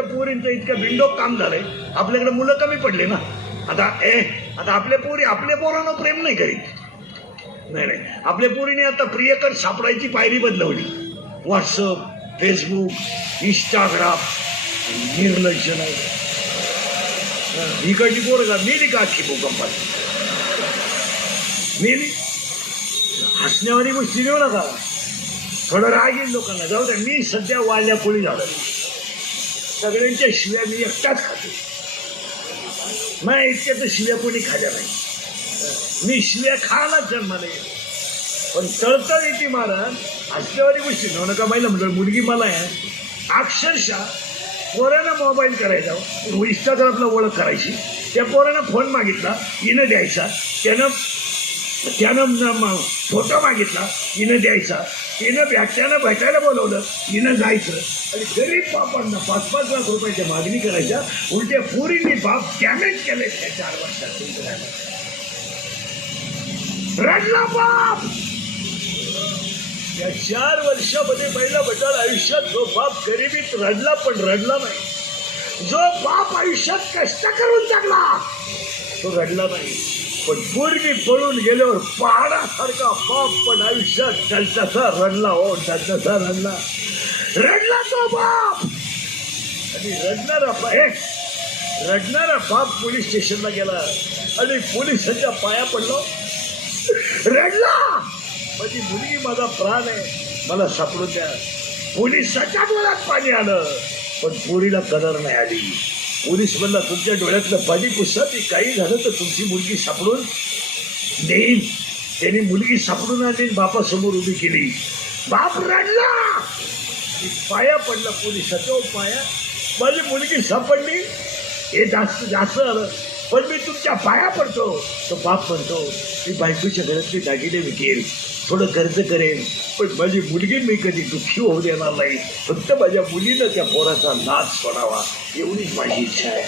पोरींचं इतकं बिंडोक काम झालंय, आपल्याकडे मुलं कमी पडले ना. आता आपल्या पोरी आपल्या पोरांना प्रेम नाही करीत. नाही, आपल्या पोरीने आता प्रियकर सापडायची पायरी बदलवली. व्हॉट्सअप, फेसबुक, इंस्टाग्राम, निर्लक्ष नाही. इकडची पोरं का मेली का अख्खी भूकंपात मेली. हसण्यावारी गोष्टी देऊ नका, थोडं राग येईल लोकांना. जाऊ द्या, मी सध्या वाल्या पोळी झालं, सगळ्यांच्या शिव्या मी एकटाच खातो. नाही इतक्या तर शिव्या कोणी खाल्या नाही. मी शिव्या खायलाच जन्माला येईल, पण तळतळ येते महाराज. हसल्यावारी गोष्टी देऊ नका. महिला म्हणलं मुलगी मला आहे अक्षरशः पोरानं मोबाईल करायचा, इंस्टाग्रामला ओळख करायची. त्या पोरानं फोन मागितला, हिनं द्यायचा. त्यानं फोटो मागितला, हिनं द्यायचा. त्यानं भेटायला बोलवलं, हिनं जायचं. आणि गरीब बापांना 5-5 लाख रुपयाच्या मागणी करायच्या. उलट्या पोरींनी बाप डॅमेज केले त्या 4 वर्षात. रडला बाप. या 4 वर्षामध्ये पहिला बटाल आयुष्यात जो बाप गरिबीत रडला, पण रडला नाही. जो बाप आयुष्यात कष्ट करून जगला तो रडला नाही. पण पोरगी पळून गेल्यावर पहाडासारखा बाप पण आयुष्यात टलटसा रडला. हो, टलटसा रडला तो बाप. आणि रडणारा बाप पोलीस स्टेशनला गेला आणि पोलिसांच्या पाया पडलो, रडला. माझी मुलगी माझा प्राण आहे, मला सापडून द्या. पोलिसाच्या डोळ्यात पाणी आलं, पण पोरीला कदर नाही आली. पोलीस म्हणला तुमच्या डोळ्यातलं पाणी पुसत, काही झालं तर तुमची मुलगी सापडून देईन. त्याने मुलगी सापडून आणली, बापासमोर उभी केली. बाप रडला, पाया पडला पोलिसाच्या पाया. माझी मुलगी सापडली, हे जास्त आलं, पण मी तुमच्या पाया पडतो. तो बाप म्हणतो मी बायकोच्या घरातली दागिने विकेल, थोडं कर्ज करेन, पण माझी मुलगी मी कधी दुःखी होऊ देणार नाही. फक्त माझ्या मुलीनं त्या पोराचा नाच सोडावा, एवढीच माझी इच्छा आहे.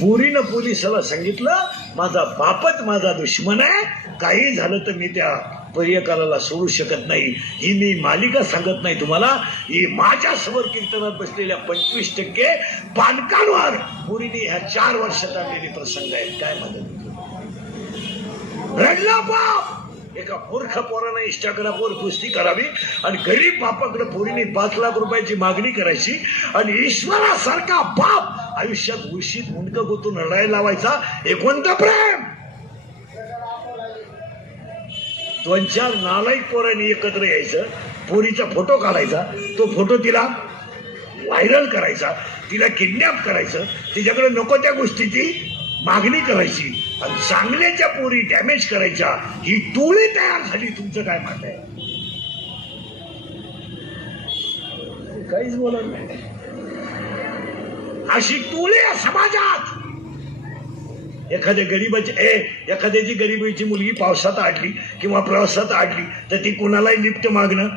पोरीनं पोलिसाला सांगितलं माझा बापच माझा दुश्मन आहे, काही झालं तर मी त्या प्रियकराला सोडू शकत नाही. ही मी मालिका सांगत नाही तुम्हाला, ही माझ्यासमोर कीर्तनात बसलेल्या 25% पालकांवर पोरीने ह्या 4 वर्षात आणलेले प्रसंग आहेत. काय मदत. रडला बाप. एका मूर्ख पोरानं इंस्टाग्रामवर कुस्ती करावी आणि गरीब बापाकडे पोरीने 5 लाख रुपयाची मागणी करायची. आणि ईश्वरासारखा बाप आयुष्यात उशीत मुंडकं गुतून रडायला लावायचा. हे कोणतं प्रेम. 2-4 नालायक पोरांनी एकत्र यायचं, पोरीचा फोटो काढायचा, तो फोटो तिला व्हायरल करायचा, तिला किडनॅप करायचं, तिच्याकडे नको त्या गोष्टीची मागणी करायची आणि चांगल्याच्या पोरी डॅमेज करायच्या. ही टोळी तयार झाली. तुमचं काय मत आहे. काहीच बोलत नाही. अशी टोळी आहे समाजात. एखाद्याची गरीबाची मुलगी पावसात अडली किंवा प्रवासात अडली तर ती कुणालाही लिफ्ट मागणं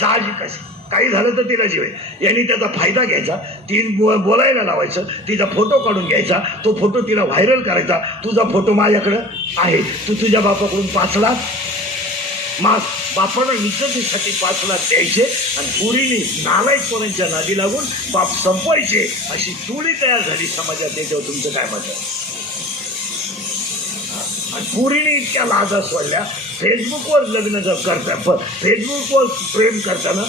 साहजिकच. काही झालं तर तिला जीव आहे. यांनी त्याचा फायदा घ्यायचा, ती बोलायला लावायचं, तिचा फोटो काढून घ्यायचा, तो फोटो तिला व्हायरल करायचा. तुझा फोटो माझ्याकडं आहे, तू तुझ्या बापाकडून 5 लाख बापानं इज्जतीसाठी 5 लाख द्यायचे आणि पोरीने नालायक पोरांच्या नादी लागून बाप संपवायचे. अशी टोळी तयार झाली समाजात. त्याच्यावर तुमचं काय मत आहे. आणि पोरीने इतक्या लाजा सोडल्या. फेसबुकवर लग्न करता, फेसबुकवर प्रेम करताना,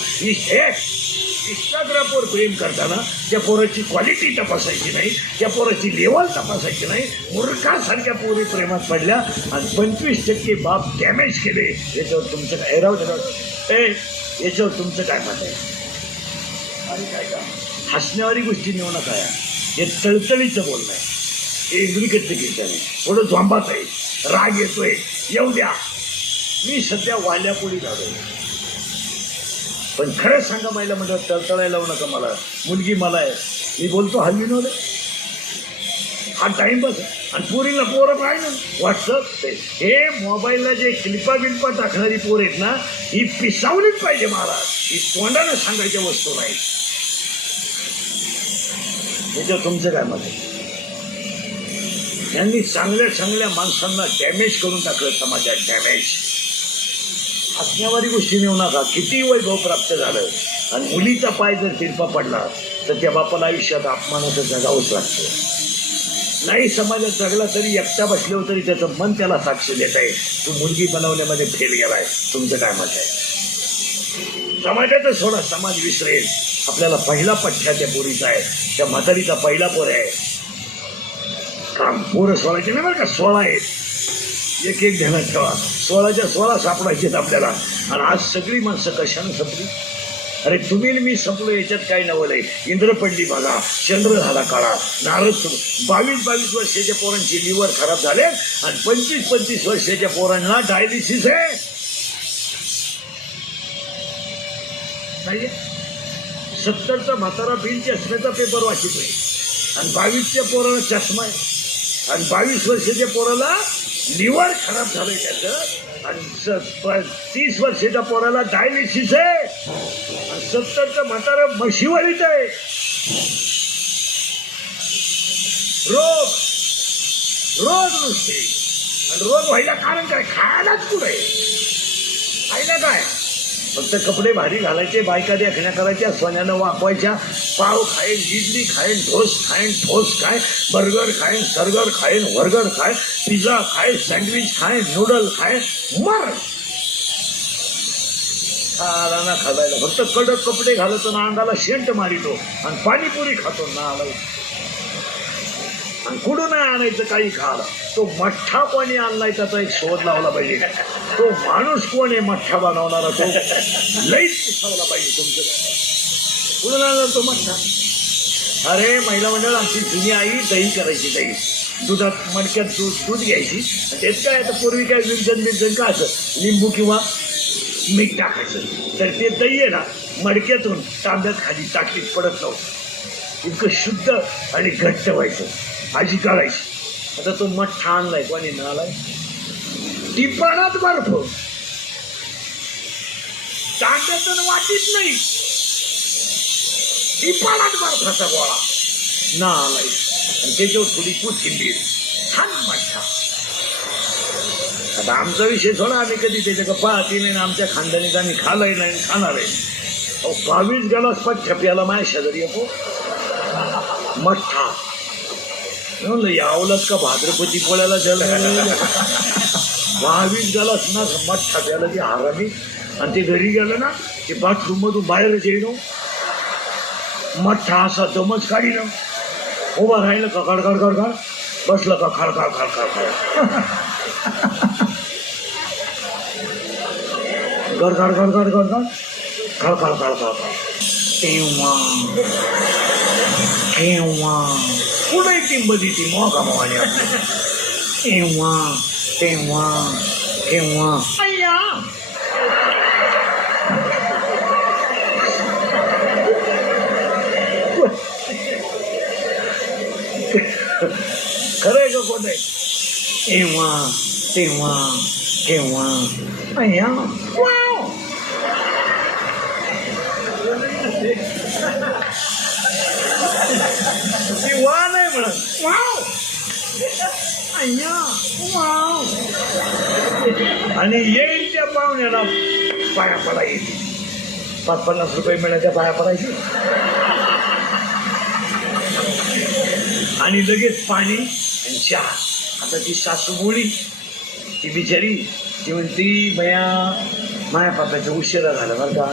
इंस्टाग्रामवर प्रेम करताना त्या पोराची क्वालिटी तपासायची नाही, त्या पोराची लेवल तपासायची नाही. मूर्खासारख्या पोरी प्रेमात पडल्या आणि 25% बाप डॅमेज केले. याच्यावर तुमचं काय याच्यावर तुमचं काय मत आहे. आणि काय का हसण्यावारी गोष्टी नेऊ नका. हे तळतळीचं बोलणं आहे, हे इंग्लिकेटचं कीर्तन आहे. थोडं झोंबात आहे, राग येतोय, येऊ द्या. मी सध्या वाल्यापोळी झालोय, पण खरं सांगा महिला म्हणजे तळतळायला लावू नका. मला मुलगी मला आहे, मी बोलतो हा विनोद आहे, हा टाइमपास आहे. आणि पोरीला पोरं पाहिजे व्हॉट्सअप, हे मोबाईलला जे क्लिपा टाकणारी पोर आहेत ना, ही पिसावलीच पाहिजे महाराज. ही तोंडानं सांगायच्या वस्तू नाही. याच्यावर तुमचं काय मत आहे. यांनी चांगल्या माणसांना डॅमेज करून टाकलं समाजात. डॅमेज. हसण्यावारी गोष्टी नेऊ नका. किती वैभव प्राप्त झालं आणि मुलीचा पाय जर तिरपा पडला तर त्या बापाला आयुष्यात अपमानाचं जगावंच लागतं. नाही समाजात जगला तरी एकटा बसल्यावर तरी त्याचं मन त्याला साक्ष देत आहे, तू मुलगी बनवण्यामध्ये फेल गेलाय. तुमचं काय मत आहे? समाजाचं सोडा, समाज विसरेल. आपल्याला पहिला पठ्ठ्या त्या पोरीचा आहे, त्या म्हातारीचा पहिला पोर आहे. काम पोरं सोडायचे नाही बरं का, 16 आहेत. एक एक ध्यानात ठेवा, 16च्या 16 सापडायचे आपल्याला. आणि आज सगळी माणसं कशानं संपली? अरे तुम्ही मी संपलो याच्यात काय नवलंय. इंद्र पडली बघा, चंद्र झाला काळा, नारद 22 वर्षाच्या पोरांची लिव्हर खराब झाले आणि 25 वर्षाच्या पोरांना डायलिसिस आहे. 70चा म्हातारा बिल चष्म्याचा पेपर वाचितोय आणि 22च्या पोराला चष्मा आहे आणि 22 वर्षाच्या पोराला लिव्हर खराब झालंय त्याचं आणि 30 वर्षाच्या पोराला डायलिसिस आहे आणि 70चं म्हातारा म्हशीवरीच आहे. रोग नुसते. आणि रोग व्हायला कारण काय? खायलाच कुठे, खायला काय? फक्त कपडे भारी घालायचे, बायका देखण्या करायच्या, सोन्यानं वापवायच्या, पाव खाईन, इडली खाईन, ठोस खाय, बर्गर खाईन, सर्गर खाईन, वर्गर खाय, पिझ्झा खाय, सँडविच खाय, नूडल खाय, मर ना खायला. फक्त कडक कपडे घालतो ना, अंगाला शेंट मारितो आणि पाणीपुरी खातो ना. आणि कुठून नाही आणायचं काही खायला. तो मठ्ठा कोणी आणलाय त्याचा एक शोध लावला पाहिजे. तो माणूस कोण आहे मठ्ठा बनवणारा, तो लईच ठेवला पाहिजे. तुमचं कुठून आणला तो मठ्ठा? अरे महिला मंडळ आमची जुनी आई दही करायची. दही दुधात मडक्यात दूध घ्यायची. तेच काय आता पूर्वी काय विरजन का असं लिंबू किंवा मीठ टाकायचं, तर ते दही आहे ना मडक्यातून तांब्यात खाली टाकीत पडत नव्हतं. इतकं शुद्ध आणि घट्ट व्हायचं. आजी काढायची. आता तो मठ्ठा आणलाय कोणी नालाय, टिपाणात बर्फ, तांब्यातून वाटीत नाही, टिपाणात बर्फाचा गोळा नालाय आणि त्याच्यावर थोडी कोथिंबीर, छान मठ्ठा. आता आमचा विषय थोडा, आम्ही कधी त्याच्या पाहती नाही, आमच्या खानदानीत आम्ही खाल्लाय नाही, खाणार आहे. 22 गलास पठ्ठ्या प्याला माझ्या शेजारी येतो मठ्ठा. म्हणलं यावलंच का भाद्रपती पोळ्याला झालं. 22 गलास ना मठ्ठा प्याला ती हारामी. आणि ते घरी गेलं ना, ते बाथरूम मधून बाहेरच येणं, मठ्ठा असा दमच काढीनं, उभा राहिलं का खडखड खडखड, बसलं का खडखड खडखड गडखड गडखड गडखड खडखड खडखड. तेव्हा पुढे टिंबदी ती मोगा मोगाने तेव्हा अय्या खरंय का कोण आहे? तेव्हा अय्या ती वा नाही म्हणत, वाव अय्या वाव. आणि येईल त्या पाहुण्याला पाया पडायची, 50 रुपये मिळायच्या पाया पडायची आणि लगेच पाणी आणि चहा. आता ती सासू बोली, ती बिचारी, ती म्हणती माया पापाच्या उशिरा झाला बरं का,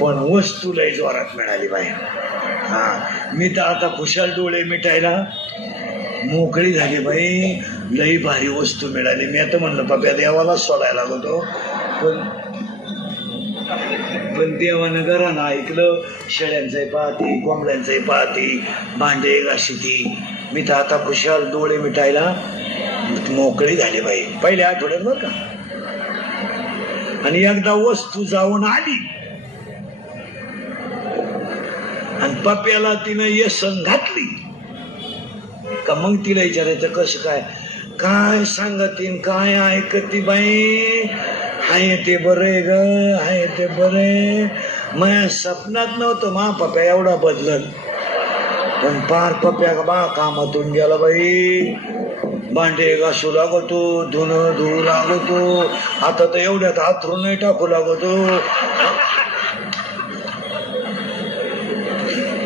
पण वस्तू लय जोरात मिळाली बाई. हा मी तर आता खुशाल डोळे मिटायला मोकळी झाली बाई. लई भारी वस्तू मिळाली. मी आता म्हणलं पप्या देवाला सोडायला लागतो, पण देवानं घरानं ऐकलं. शेळ्यांचंही पाहती, कोंबड्यांचंही पाहती, भांडे घाशीती. मी तर आता खुशाल डोळे मिटायला मोकळी झाली बाई पहिल्या आठवड्यात बरं का. आणि एकदा वस्तू जाऊन आली आणि पप्याला तिनं येसन घातली का मग तिला विचारायचं कसं काय सांगतीन, काय ऐकती बाई. हाय ते बरे ग, हाय ते बरे. माझ्या स्वप्नात नव्हतं मा पप्या एवढा बदलत, पण पार पप्या बा कामातून गेला बाई. भांडे घासू लागतो, धुणं धुवू लागतो, आता तर एवढ्यात हातरून टाकू लागतो.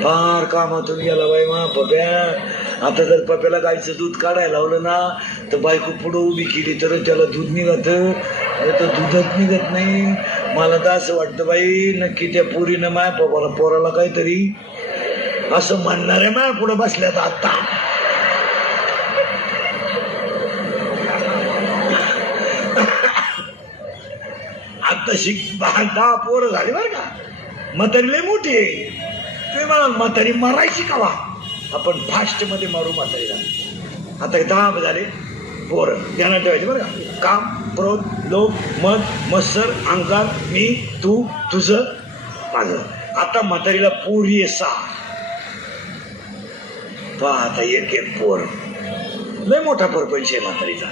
फार कामातून गेला बाई मा पप्या. आता जर पप्याला गायचं दूध काढायला लावलं ना तर बायको पुढं उभी केली तर त्याला दूध निघत, तर दूधच निघत नाही. मला तर असं वाटतं बाई नक्की त्या पोरीनं माय पप्पाला पोराला काहीतरी असं म्हणणार आहे माय पुढं बसल्यात आता. आता 10 पोरं झाली बरं का. म्हातारी लय मोठी आहे. तुम्ही म्हणा म्हातारी मारायची का वा, आपण फास्ट मध्ये मारू म्हातारीला. आता 10 झाले पोरं ध्यानात ठेवायचे बरं का. काम, क्रोध, लोभ, मद, मत्सर, अहंकार, मी, तू, तुझं, माझं. आता म्हातारीला पोरी आहे 6. पहा आता एक पोर, लय मोठा परपंच आहे म्हातारीचा.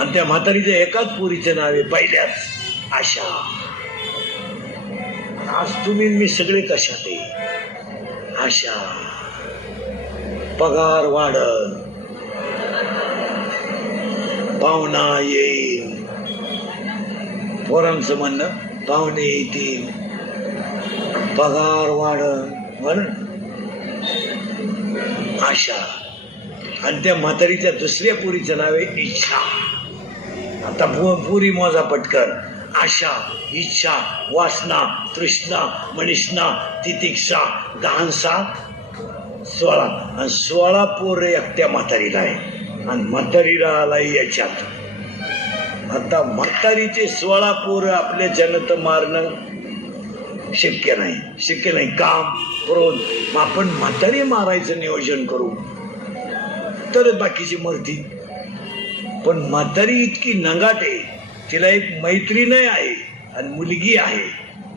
आणि त्या म्हातारीच्या एकाच पोरीचे नाव आहे पहिल्याच आशा. आज तुम्ही मी सगळे कशात आहे आशा. पगार वाढल, पाहुणा येईल, पोरांचं म्हणणं पाहुणे येतील, पगार वाढल म्हणून आशा. आणि त्या म्हातारीच्या दुसऱ्या पुरीचं नाव आहे इच्छा. आता पुरी मोजा पटकन. आशा, इच्छा, वासना, तृष्णा, मनिष्णा, तितिक्षा, 10 7 16. आणि 16 पोर एकट्या म्हातारीला आहे. आणि म्हातारीला आला याच्यात. आता म्हातारीचे 16 पोरं आपल्या जनत मारणं शक्य नाही. काम, क्रोध. मग आपण म्हातारी मारायचं नियोजन करू तर बाकीची मरती. पण म्हातारी इतकी नंगाट आहे, तिला एक मैत्रीण आहे आणि मुलगी आहे,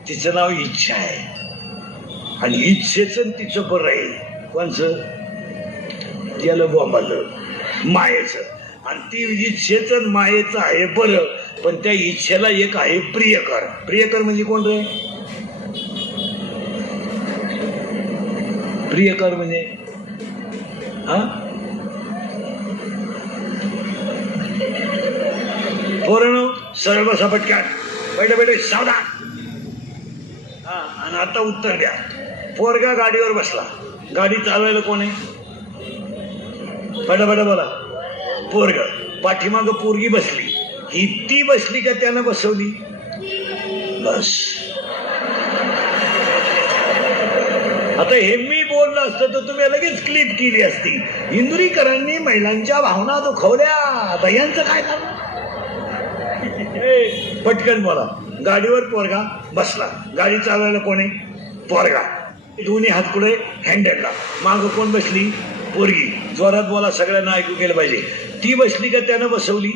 तिचं नाव इच्छा आहे. आणि इच्छेचं तिचं बरं आहे. कोणचं गेलं बोंबालं मायेचं. आणि ती इच्छेचं मायेचं आहे बरं, पण त्या इच्छेला एक आहे प्रियकर. प्रियकर म्हणजे कोण रे? प्रियकर म्हणजे हा पोरांनो सरळ बसा पटकन. बैठे सावधान. हा आणि आता उत्तर द्या. पोरगा गाडीवर बसला, गाडी चालवायला कोण आहे? बडा बोला. पोरग. पाठीमाग पोरगी बसली. ही ती बसली का त्यानं बसवली? बस. आता हे मी बोललं असतं तर तुम्ही लगेच क्लिप केली असती. इंदुरीकरांनी महिलांच्या भावना दुखवल्या. आता यांचं काय झालं? पटकन बोला. गाडीवर पोरगा बसला, गाडी चालवायला कोण आहे? पोरगा. दोन्ही हात पुढे हँडलला. माग कोण बसली? पोरगी. जोरात बोला, सगळ्यांना ऐकू गेलं पाहिजे. ती बसली का त्यानं बसवली?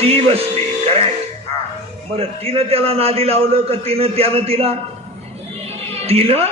ती बसली. करेक्ट. बरं, तिनं त्याला नादी लावलं का त्यानं तिला? तिनं